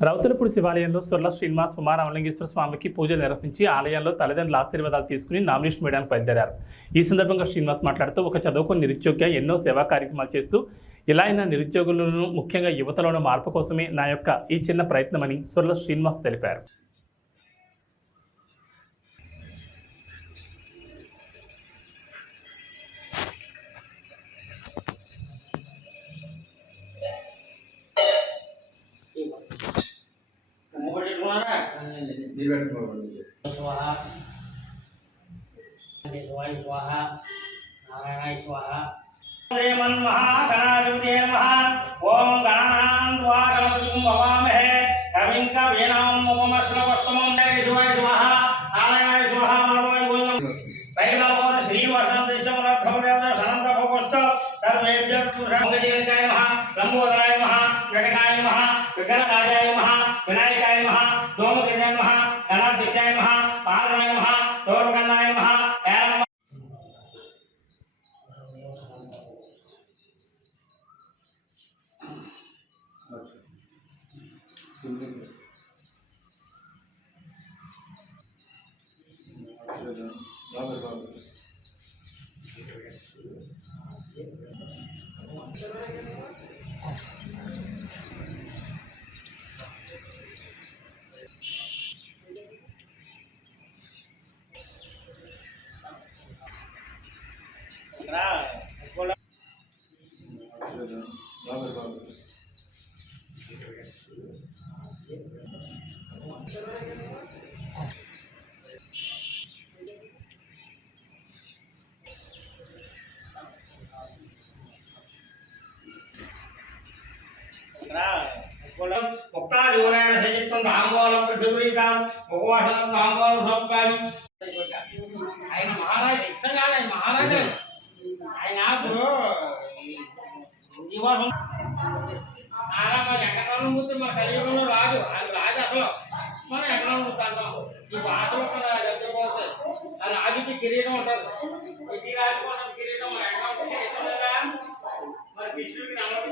రౌతులపూడి శివాలయంలో సొర్ల శ్రీనివాస్ ఉమారామలింగేశ్వర స్వామికి పూజలు నిర్వహించి ఆలయంలో తల్లిదండ్రుల ఆశీర్వాదాలు తీసుకుని నామినేషన్ వేయడానికి బయలుదేరారు. ఈ సందర్భంగా శ్రీనివాస్ మాట్లాడుతూ ఒక చదువుకుని నిరుద్యోగిగా ఎన్నో సేవా కార్యక్రమాలు చేస్తూ ఇలా అయిన నిరుద్యోగులను ముఖ్యంగా యువతలోని మార్పు కోసమే నా యొక్క ఈ చిన్న ప్రయత్నమని సొర్ల శ్రీనివాస్ తెలిపారు. ओम गणानां त्वा गणपतिं भवामहे कविं कवीनां उपमश्रवस्तमं देवाय स्वाहा नारायणाय स्वाहा माधवाय गोविंदं पैलवान श्रीवर्धन देशमरथम देवता सनंत भोगस्त सर्वेभ्यः सुरंगजयकाय नमः लंबोदराय नमः जगनाय नमः विघ्नकार्याय नमः विनायकाय नमः धूमकेताय नमः गणाध्यक्षाय नमः पार्वणाय नमः दोर्गणाय नमः मुक्ता जीवनाय सजित्तं धामोलं प्रसुरीतां भगवानं धामोलं समकाली ఆయన మహారాజు ఇష్టం కాదు ఆయన మహారాజు ఆయన ఇప్పుడు జీవనం ఆరామ ఎక్కడాలను మూర్తి మన కలియుగంలో రాజు ఆయన రాజు అసలు మనం ఎక్కడాలను మూర్తి అంటాం ఈ పాటలు దగ్గరపోతే ఆ రాజుకి కిరీటం ఉంటుంది ఇది రాజు కిరీటం ఎక్కడ కిరీటం లేదా మరి కృష్ణుడికి నమ్మకం